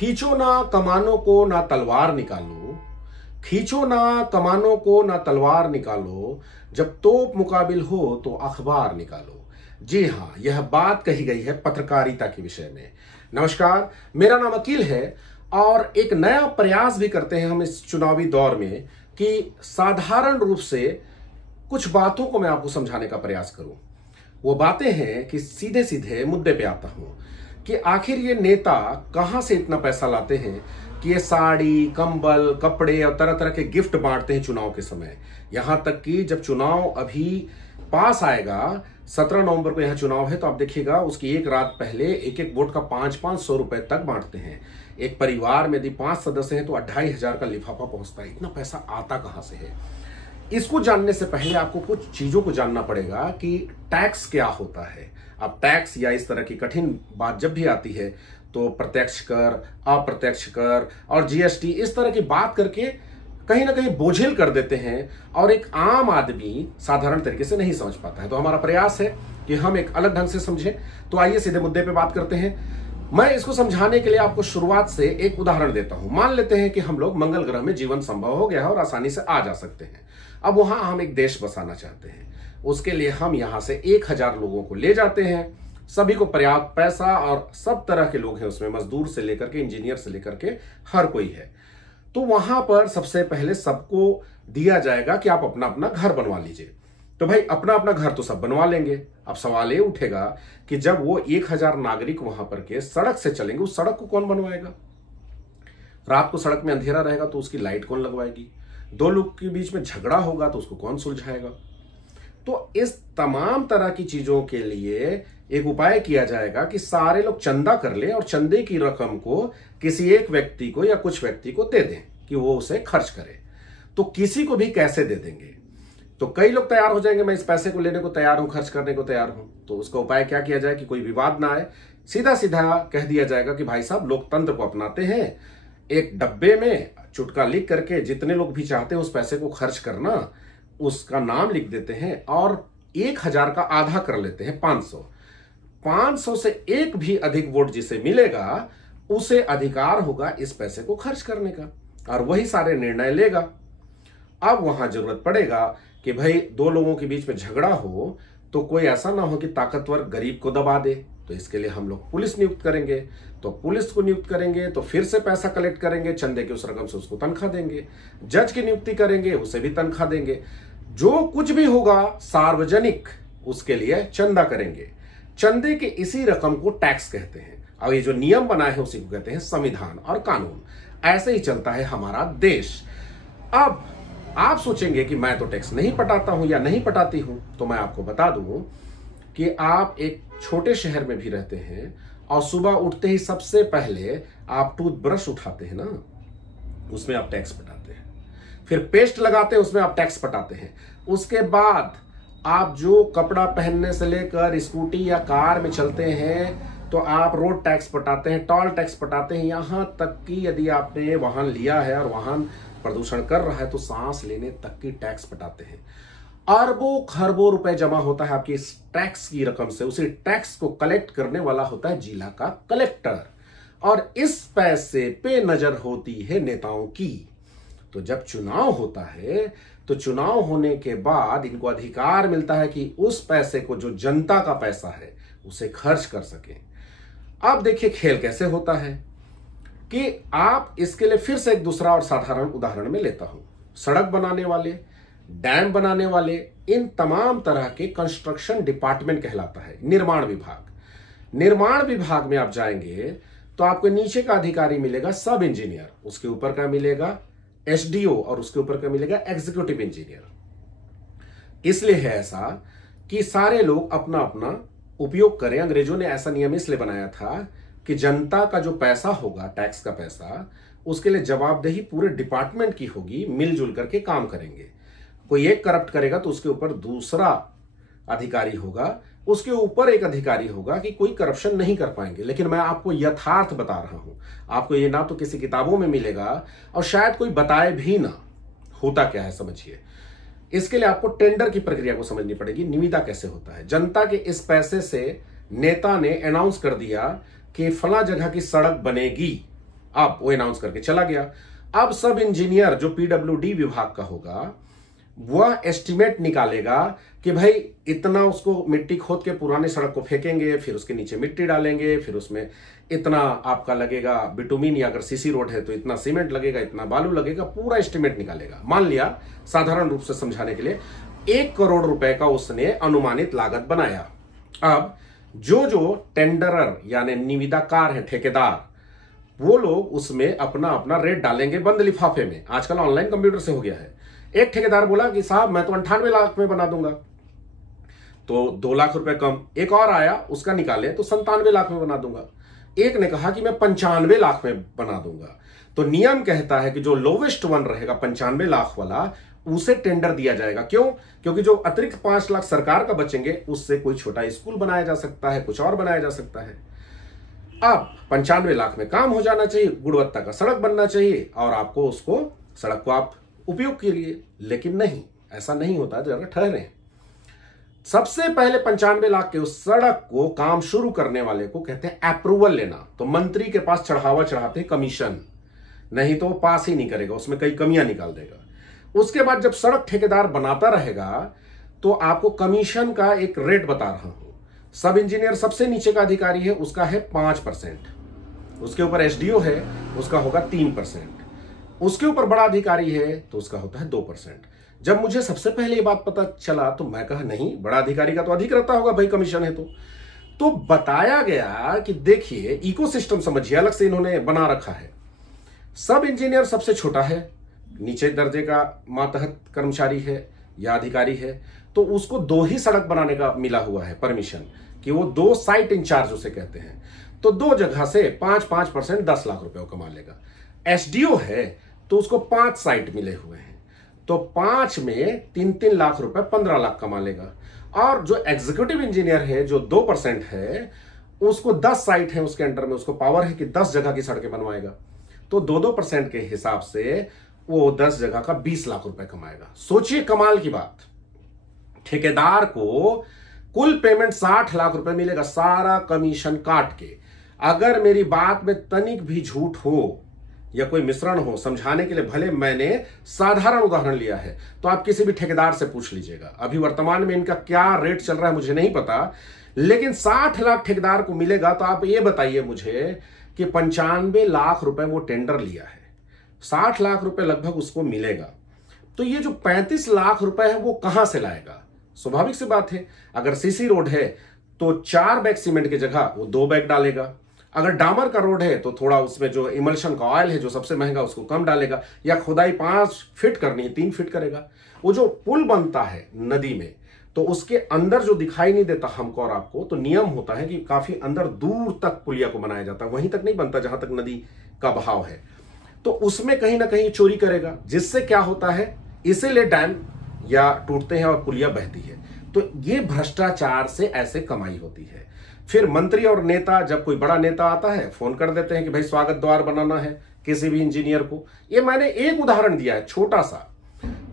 खींचो ना कमानों को ना तलवार निकालो, खींचो ना कमानों को ना तलवार निकालो, जब तोप मुकाबिल हो तो अखबार निकालो। जी हाँ, यह बात कही गई है पत्रकारिता के विषय में। नमस्कार, मेरा नाम अकील है और एक नया प्रयास भी करते हैं हम इस चुनावी दौर में कि साधारण रूप से कुछ बातों को मैं आपको समझाने का प्रयास करूं। वो बातें हैं कि सीधे सीधे मुद्दे पे आता हूं कि आखिर ये नेता कहां से इतना पैसा लाते हैं कि ये साड़ी, कंबल, कपड़े और तरह तरह के गिफ्ट बांटते हैं चुनाव के समय। यहां तक कि जब चुनाव अभी पास आएगा, 17 नवंबर को यहां चुनाव है, तो आप देखिएगा उसकी एक रात पहले एक एक वोट का 500-500 रुपए तक बांटते हैं। एक परिवार में यदि 5 सदस्य हैं तो 2500 का लिफाफा पहुंचता है। इतना पैसा आता कहां से है? इसको जानने से पहले आपको कुछ चीजों को जानना पड़ेगा कि टैक्स क्या होता है। अब टैक्स या इस तरह की कठिन बात जब भी आती है तो प्रत्यक्ष कर, अप्रत्यक्ष कर और जीएसटी इस तरह की बात करके कहीं ना कहीं बोझिल कर देते हैं और एक आम आदमी साधारण तरीके से नहीं समझ पाता है। तो हमारा प्रयास है कि हम एक अलग ढंग से समझें। तो आइए सीधे मुद्दे पे बात करते हैं। मैं इसको समझाने के लिए आपको शुरुआत से एक उदाहरण देता हूं। मान लेते हैं कि हम लोग मंगल ग्रह में जीवन संभव हो गया है और आसानी से आ जा सकते हैं। अब वहां हम एक देश बसाना चाहते हैं। उसके लिए हम यहां से 1000 लोगों को ले जाते हैं। सभी को पर्याप्त पैसा और सब तरह के लोग हैं उसमें, मजदूर से लेकर के इंजीनियर से लेकर के हर कोई है। तो वहां पर सबसे पहले सबको दिया जाएगा कि आप अपना अपना घर बनवा लीजिए। तो भाई अपना अपना घर तो सब बनवा लेंगे। अब सवाल ये उठेगा कि जब वो 1000 नागरिक वहां पर के सड़क से चलेंगे, उस सड़क को कौन बनवाएगा? रात को सड़क में अंधेरा रहेगा तो उसकी लाइट कौन लगवाएगी? दो लोग के बीच में झगड़ा होगा तो उसको कौन सुलझाएगा? तो इस तमाम तरह की चीजों के लिए एक उपाय किया जाएगा कि सारे लोग चंदा कर लें और चंदे की रकम को किसी एक व्यक्ति को या कुछ व्यक्ति को दे दें कि वो उसे खर्च करे। तो किसी को भी कैसे दे देंगे? तो कई लोग तैयार हो जाएंगे, मैं इस पैसे को लेने को तैयार हूं, खर्च करने को तैयार हूं। तो उसका उपाय क्या किया जाए कि कोई विवाद ना आए? सीधा सीधा कह दिया जाएगा कि भाई साहब, लोकतंत्र को अपनाते हैं, एक डब्बे में चुटका लिख करके जितने लोग भी चाहते हैं उस पैसे को खर्च करना, उसका नाम लिख देते हैं और 1000 का आधा कर लेते हैं 500 से एक भी अधिक वोट जिसे मिलेगा उसे अधिकार होगा इस पैसे को खर्च करने का और वही सारे निर्णय लेगा। अब वहां जरूरत पड़ेगा कि भाई दो लोगों के बीच में झगड़ा हो तो कोई ऐसा ना हो कि ताकतवर गरीब को दबा दे। तो इसके लिए हम लोग पुलिस नियुक्त करेंगे। तो पुलिस को नियुक्त करेंगे तो फिर से पैसा कलेक्ट करेंगे, चंदे की उस रकम से उसको तनख्वाह देंगे। जज की नियुक्ति करेंगे, उसे भी तनख्वाह देंगे। जो कुछ भी होगा सार्वजनिक, उसके लिए चंदा करेंगे। चंदे के इसी रकम को टैक्स कहते हैं और ये जो नियम बनाए हैं उसी को कहते हैं संविधान और कानून। ऐसे ही चलता है हमारा देश। अब आप सोचेंगे कि मैं तो टैक्स नहीं पटाता हूं या नहीं पटाती हूं, तो मैं आपको बता दूं कि आप एक छोटे शहर में भी रहते हैं और सुबह उठते ही सबसे पहले आप टूथब्रश उठाते हैं ना, उसमें आप टैक्स पटाते हैं। फिर पेस्ट लगाते हैं, उसमें आप टैक्स पटाते हैं। उसके बाद आप जो कपड़ा पहनने से लेकर स्कूटी या कार में चलते हैं तो आप रोड टैक्स पटाते हैं, टोल टैक्स पटाते हैं। यहां तक कि यदि आपने वाहन लिया है और वाहन प्रदूषण कर रहा है तो सांस लेने तक की टैक्स पटाते हैं। अरबों खरबों रुपए जमा होता है आपकी इस टैक्स की रकम से। उसी टैक्स को कलेक्ट करने वाला होता है जिला का कलेक्टर और इस पैसे पे नजर होती है नेताओं की। तो जब चुनाव होता है तो चुनाव होने के बाद इनको अधिकार मिलता है कि उस पैसे को, जो जनता का पैसा है, उसे खर्च कर सकें। अब देखिए खेल कैसे होता है कि आप इसके लिए फिर से एक दूसरा और साधारण उदाहरण में लेता हूं। सड़क बनाने वाले, डैम बनाने वाले, इन तमाम तरह के कंस्ट्रक्शन डिपार्टमेंट कहलाता है निर्माण विभाग। निर्माण विभाग में आप जाएंगे तो आपको नीचे का अधिकारी मिलेगा सब इंजीनियर, उसके ऊपर का मिलेगा एसडीओ और उसके ऊपर का मिलेगा एग्जीक्यूटिव इंजीनियर। इसलिए है ऐसा कि सारे लोग अपना अपना उपयोग करें। अंग्रेजों ने ऐसा नियम इसलिए बनाया था कि जनता का जो पैसा होगा, टैक्स का पैसा, उसके लिए जवाबदेही पूरे डिपार्टमेंट की होगी, मिलजुल करके काम करेंगे। कोई एक करप्ट करेगा तो उसके ऊपर दूसरा अधिकारी होगा, उसके ऊपर एक अधिकारी होगा कि कोई करप्शन नहीं कर पाएंगे। लेकिन मैं आपको यथार्थ बता रहा हूं, आपको ये ना तो किसी किताबों में मिलेगा और शायद कोई बताए भी ना। होता क्या है समझिए। इसके लिए आपको टेंडर की प्रक्रिया को समझनी पड़ेगी। निविदा कैसे होता है? जनता के इस पैसे से नेता ने अनाउंस कर दिया कि फला जगह की सड़क बनेगी, अब वो अनाउंस करके चला गया। अब सब इंजीनियर जो पीडब्ल्यूडी विभाग का होगा वह एस्टिमेट निकालेगा कि भाई इतना उसको मिट्टी खोद के पुराने सड़क को फेंकेंगे, फिर उसके नीचे मिट्टी डालेंगे, फिर उसमें इतना आपका लगेगा बिटुमिन, या अगर सीसी रोड है तो इतना सीमेंट लगेगा, इतना बालू लगेगा, पूरा एस्टिमेट निकालेगा। मान लिया साधारण रूप से समझाने के लिए 1 करोड़ रुपए का उसने अनुमानित लागत बनाया। अब जो टेंडरर यानी निविदाकार है, ठेकेदार, वो लोग उसमें अपना अपना रेट डालेंगे बंद लिफाफे में। आजकल ऑनलाइन कंप्यूटर से हो गया है। एक ठेकेदार बोला कि साहब मैं तो 98 लाख में बना दूंगा, तो 2 लाख रुपए कम। एक और आया, उसका निकाले तो 97 लाख में बना दूंगा। एक ने कहा कि मैं 95 लाख में बना दूंगा। तो नियम कहता है कि जो लोवेस्ट वन रहेगा 95 लाख वाला, उसे टेंडर दिया जाएगा। क्यों? क्योंकि जो अतिरिक्त 5 लाख सरकार का बचेंगे उससे कोई छोटा स्कूल बनाया जा सकता है, कुछ और बनाया जा सकता है। अब 95 लाख में काम हो जाना चाहिए, गुणवत्ता का सड़क बनना चाहिए, और आपको उसको सड़क को आप उपयोग के लिए। लेकिन नहीं, ऐसा नहीं होता। जरा ठहरे। सबसे पहले 95 लाख के उस सड़क को काम शुरू करने वाले को कहते हैं अप्रूवल लेना। तो मंत्री के पास चढ़ावा चढ़ाते कमीशन, नहीं तो वो पास ही नहीं करेगा, उसमें कई कमियां निकाल देगा। उसके बाद जब सड़क ठेकेदार बनाता रहेगा तो आपको कमीशन का एक रेट बता रहा हूं। सब इंजीनियर सबसे नीचे का अधिकारी है, उसका है 5%। उसके ऊपर एसडीओ है, उसका होगा 3%। उसके ऊपर बड़ा अधिकारी है तो उसका होता है 2%। जब मुझे सबसे पहले ये बात पता चला तो मैं कहा नहीं, बड़ा अधिकारी का तो अधिक रहता होगा भाई, कमीशन है तो बताया गया कि देखिए इकोसिस्टम समझिए, अलग से इन्होंने बना रखा है। सब इंजीनियर सबसे छोटा है, नीचे दर्जे का मातहत कर्मचारी है या अधिकारी है, तो उसको 2 ही सड़क बनाने का मिला हुआ है परमिशन, कि वो 2 साइट इंचार्ज उसे कहते हैं। तो 2 जगह से 5% 10 लाख रुपए कमा लेगा। एसडीओ है तो उसको 5 साइट मिले हुए हैं, तो 5 में 3 लाख रुपए 15 लाख कमा लेगा। और जो एग्जीक्यूटिव इंजीनियर है जो 2% है, उसको 10 साइट है उसके अंडर में, उसको पावर है कि 10 जगह की सड़कें बनवाएगा। तो 2% के हिसाब से वो 10 जगह का 20 लाख रुपए कमाएगा। सोचिए कमाल की बात, ठेकेदार को कुल पेमेंट 60 लाख रुपए मिलेगा, सारा कमीशन काट के। अगर मेरी बात में तनिक भी झूठ हो या कोई मिश्रण हो, समझाने के लिए भले मैंने साधारण उदाहरण लिया है, तो आप किसी भी ठेकेदार से पूछ लीजिएगा। अभी वर्तमान में इनका क्या रेट चल रहा है मुझे नहीं पता, लेकिन 60 लाख ठेकेदार को मिलेगा। तो आप ये बताइए मुझे कि 95 लाख रुपए वो टेंडर लिया है, 60 लाख रुपए लगभग उसको मिलेगा। तो ये जो 35 लाख रुपए है वो कहां से लाएगा? स्वाभाविक सी बात है, अगर सीसी रोड है तो 4 बैग सीमेंट की जगह वो 2 बैग डालेगा। अगर डामर का रोड है तो थोड़ा उसमें जो इमल्शन का ऑयल है जो सबसे महंगा उसको कम डालेगा, या खुदाई 5 फीट करनी है 3 फीट करेगा। वो जो पुल बनता है नदी में, तो उसके अंदर जो दिखाई नहीं देता हमको और आपको, तो नियम होता है कि काफी अंदर दूर तक पुलिया को बनाया जाता है, वहीं तक नहीं बनता जहां तक नदी का बहाव है। तो उसमें कहीं ना कहीं चोरी करेगा, जिससे क्या होता है, इसीलिए डैम या टूटते हैं और पुलिया बहती है। तो ये भ्रष्टाचार से ऐसे कमाई होती है। फिर मंत्री और नेता, जब कोई बड़ा नेता आता है, फोन कर देते हैं कि भाई स्वागत द्वार बनाना है किसी भी इंजीनियर को। ये मैंने एक उदाहरण दिया है छोटा सा।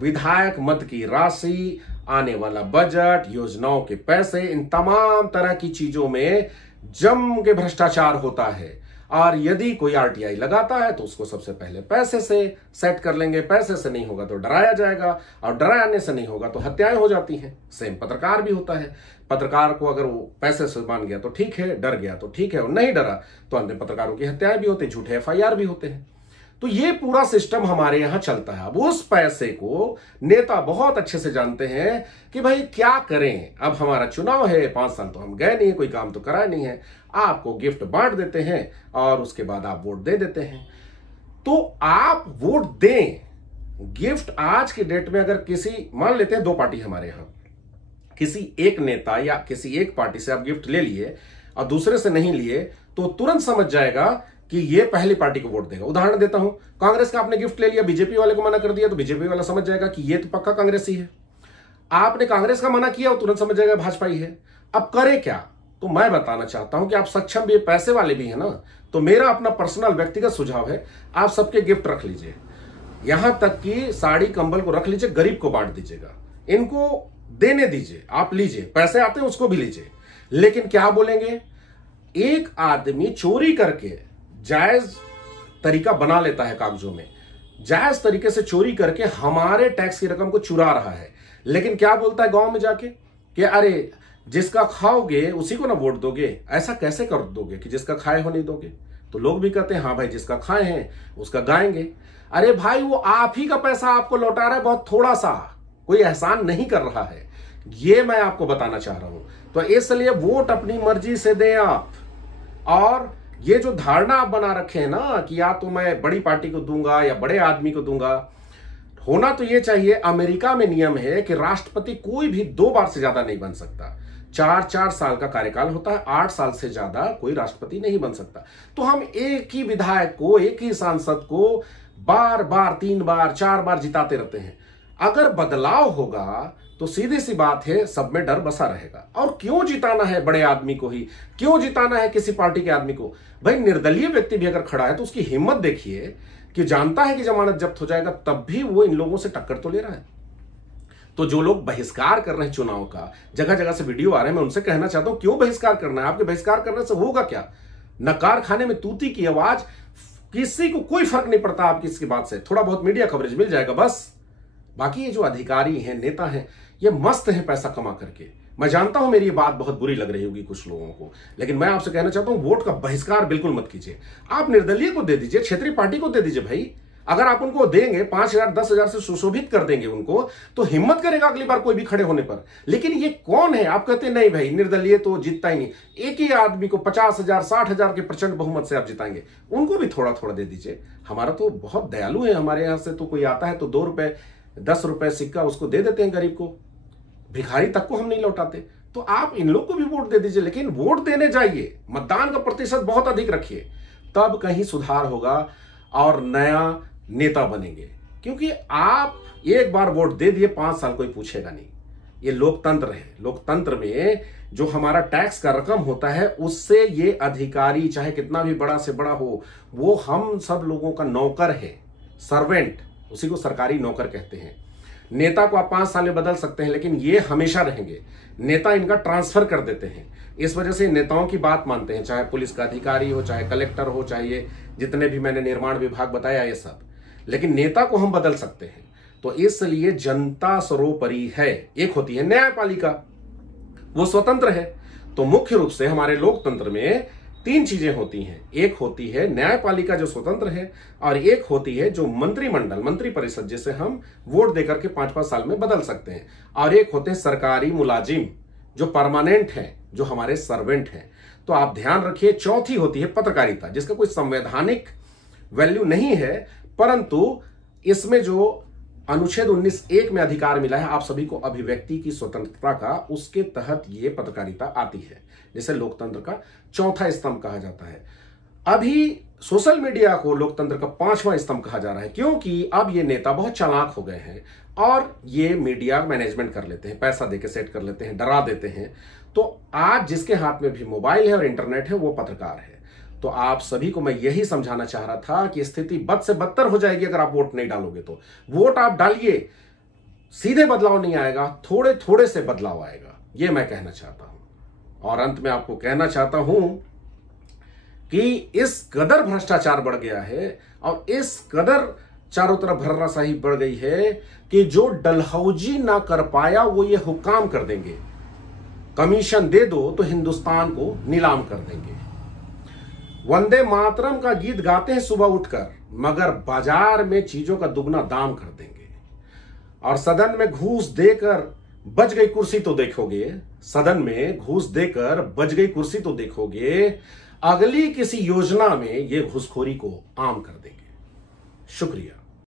विधायक मद की राशि, आने वाला बजट, योजनाओं के पैसे, इन तमाम तरह की चीजों में जम के भ्रष्टाचार होता है। और यदि कोई आरटीआई लगाता है तो उसको सबसे पहले पैसे से सेट कर लेंगे, पैसे से नहीं होगा तो डराया जाएगा, और डराने से नहीं होगा तो हत्याएं हो जाती हैं। सेम पत्रकार भी होता है, पत्रकार को अगर वो पैसे से मान गया तो ठीक है, डर गया तो ठीक है, और नहीं डरा तो अन्य पत्रकारों की हत्याएं भी होती, झूठे एफआईआर भी होते हैं। तो ये पूरा सिस्टम हमारे यहां चलता है। अब उस पैसे को नेता बहुत अच्छे से जानते हैं कि भाई क्या करें, अब हमारा चुनाव है, 5 साल तो हम गए नहीं, कोई काम तो करा नहीं है, आपको गिफ्ट बांट देते हैं और उसके बाद आप वोट दे देते हैं। तो आप वोट दें, गिफ्ट आज की डेट में अगर किसी, मान लेते हैं 2 पार्टी हमारे यहां, किसी एक नेता या किसी एक पार्टी से आप गिफ्ट ले लिए और दूसरे से नहीं लिए, तो तुरंत समझ जाएगा कि ये पहली पार्टी को वोट देगा। उदाहरण देता हूं, कांग्रेस का आपने गिफ्ट ले लिया, बीजेपी वाले को मना कर दिया, तो बीजेपी वाला समझ जाएगा कि ये तो पक्का कांग्रेसी है। आपने कांग्रेस का मना किया, वो तुरंत समझ जाएगा भाजपा ही है। अब करे क्या? तो मैं बताना चाहता हूं कि आप सक्षम भी, पैसे वाले भी है ना, तो मेरा अपना पर्सनल व्यक्तिगत सुझाव है, आप सबके गिफ्ट रख लीजिए, यहां तक कि साड़ी कंबल को रख लीजिए, गरीब को बांट दीजिएगा, इनको देने दीजिए, आप लीजिए, पैसे आते हैं उसको भी लीजिए। लेकिन क्या बोलेंगे, एक आदमी चोरी करके जायज तरीका बना लेता है कागजों में, जायज तरीके से चोरी करके हमारे टैक्स की रकम को चुरा रहा है। लेकिन क्या बोलता है गांव में जाके कि अरे जिसका खाओगे उसी को ना वोट दोगे। ऐसा कैसे कर दोगे कि जिसका खाए हो नहीं दोगे? तो लोग भी कहते हैं हाँ भाई जिसका खाए हैं उसका गाएंगे। अरे भाई वो आप ही का पैसा आपको लौटा रहा है, बहुत थोड़ा सा, कोई एहसान नहीं कर रहा है, ये मैं आपको बताना चाह रहा हूं। तो इसलिए वोट अपनी मर्जी से दें आप। और ये जो धारणा आप बना रखे हैं ना कि या तो मैं बड़ी पार्टी को दूंगा या बड़े आदमी को दूंगा, होना तो ये चाहिए। अमेरिका में नियम है कि राष्ट्रपति कोई भी 2 बार से ज्यादा नहीं बन सकता। 4-4 साल का कार्यकाल होता है, 8 साल से ज्यादा कोई राष्ट्रपति नहीं बन सकता। तो हम एक ही विधायक को, एक ही सांसद को बार बार 3 बार 4 बार जिताते रहते हैं। अगर बदलाव होगा तो सीधी सी बात है सब में डर बसा रहेगा। और क्यों जिताना है बड़े आदमी को ही, क्यों जिताना है किसी पार्टी के आदमी को? भाई निर्दलीय व्यक्ति भी अगर खड़ा है तो उसकी हिम्मत देखिए कि जानता है कि जमानत जब्त हो जाएगा, तब भी वो इन लोगों से टक्कर तो ले रहा है। तो जो लोग बहिष्कार कर रहे हैं चुनाव का, जगह जगह से वीडियो आ रहे हैं, मैं उनसे कहना चाहता हूं क्यों बहिष्कार करना है? आपके बहिष्कार करने से होगा क्या? नकार खाने में तूती की आवाज, किसी को कोई फर्क नहीं पड़ता आपकी इसकी बात से, थोड़ा बहुत मीडिया कवरेज मिल जाएगा बस। बाकी ये जो अधिकारी हैं, नेता हैं, ये मस्त हैं पैसा कमा करके। मैं जानता हूं मेरी ये बात बहुत बुरी लग रही होगी कुछ लोगों को, लेकिन मैं आपसे कहना चाहता हूं वोट का बहिष्कार बिल्कुल मत कीजिए। आप निर्दलीय को दे दीजिए, क्षेत्रीय पार्टी को दे दीजिए। भाई अगर आप उनको देंगे 5,000 10,000 से सुशोभित कर देंगे उनको, तो हिम्मत करेगा अगली बार कोई भी खड़े होने पर। लेकिन ये कौन है? आप कहते हैं नहीं भाई निर्दलीय तो जीतता ही नहीं, एक ही आदमी को 50,000 60,000 के प्रचंड बहुमत से आप जिताएंगे, उनको भी थोड़ा थोड़ा दे दीजिए। हमारा तो बहुत दयालु है, हमारे यहां से तो कोई आता है तो 2 रुपए 10 रुपए सिक्का उसको दे देते हैं, गरीब को, भिखारी तक को हम नहीं लौटाते। तो आप इन लोग को भी वोट दे दीजिए, लेकिन वोट देने जाइए, मतदान का प्रतिशत बहुत अधिक रखिए, तब कहीं सुधार होगा और नया नेता बनेंगे। क्योंकि आप एक बार वोट दे दिए 5 साल कोई पूछेगा नहीं। ये लोकतंत्र है। लोकतंत्र में जो हमारा टैक्स का रकम होता है उससे ये अधिकारी चाहे कितना भी बड़ा से बड़ा हो, वो हम सब लोगों का नौकर है, सर्वेंट, उसी को सरकारी नौकर कहते हैं। नेता को आप 5 साल में बदल सकते हैं, लेकिन ये हमेशा रहेंगे। नेता इनका ट्रांसफर कर देते हैं, इस वजह से नेताओं की बात मानते हैं, चाहे पुलिस का अधिकारी हो, चाहे कलेक्टर हो, चाहे ये जितने भी मैंने निर्माण विभाग बताया ये सब। लेकिन नेता को हम बदल सकते हैं। तो इसलिए जनता सर्वोपरि है। एक होती है न्यायपालिका, वो स्वतंत्र है। तो मुख्य रूप से हमारे लोकतंत्र में 3 चीजें होती हैं। एक होती है न्यायपालिका जो स्वतंत्र है, और एक होती है जो मंत्रिमंडल, मंत्री परिषद, जिसे हम वोट देकर के 5-5 साल में बदल सकते हैं, और एक होते हैं सरकारी मुलाजिम जो परमानेंट हैं, जो हमारे सर्वेंट हैं। तो आप ध्यान रखिए। चौथी होती है पत्रकारिता, जिसका कोई संवैधानिक वैल्यू नहीं है, परंतु इसमें जो अनुच्छेद 19(1) में अधिकार मिला है आप सभी को अभिव्यक्ति की स्वतंत्रता का, उसके तहत ये पत्रकारिता आती है, जिसे लोकतंत्र का चौथा स्तंभ कहा जाता है। अभी सोशल मीडिया को लोकतंत्र का 5वां स्तंभ कहा जा रहा है, क्योंकि अब ये नेता बहुत चालाक हो गए हैं और ये मीडिया मैनेजमेंट कर लेते हैं, पैसा देके सेट कर लेते हैं, डरा देते हैं। तो आज जिसके हाथ में भी मोबाइल है और इंटरनेट है वो पत्रकार है। तो आप सभी को मैं यही समझाना चाह रहा था कि स्थिति बद से बदतर हो जाएगी अगर आप वोट नहीं डालोगे। तो वोट आप डालिए, सीधे बदलाव नहीं आएगा, थोड़े थोड़े से बदलाव आएगा, ये मैं कहना चाहता हूं। और अंत में आपको कहना चाहता हूं कि इस कदर भ्रष्टाचार बढ़ गया है और इस कदर चारों तरफ भर्राशाही बढ़ गई है कि जो डलहौजी ना कर पाया वो ये हुक्काम कर देंगे, कमीशन दे दो तो हिंदुस्तान को नीलाम कर देंगे। वंदे मातरम का गीत गाते हैं सुबह उठकर, मगर बाजार में चीजों का दुगना दाम कर देंगे। और सदन में घूस देकर बच गई कुर्सी तो देखोगे, सदन में घूस देकर बच गई कुर्सी तो देखोगे, अगली किसी योजना में ये घूसखोरी को आम कर देंगे। शुक्रिया।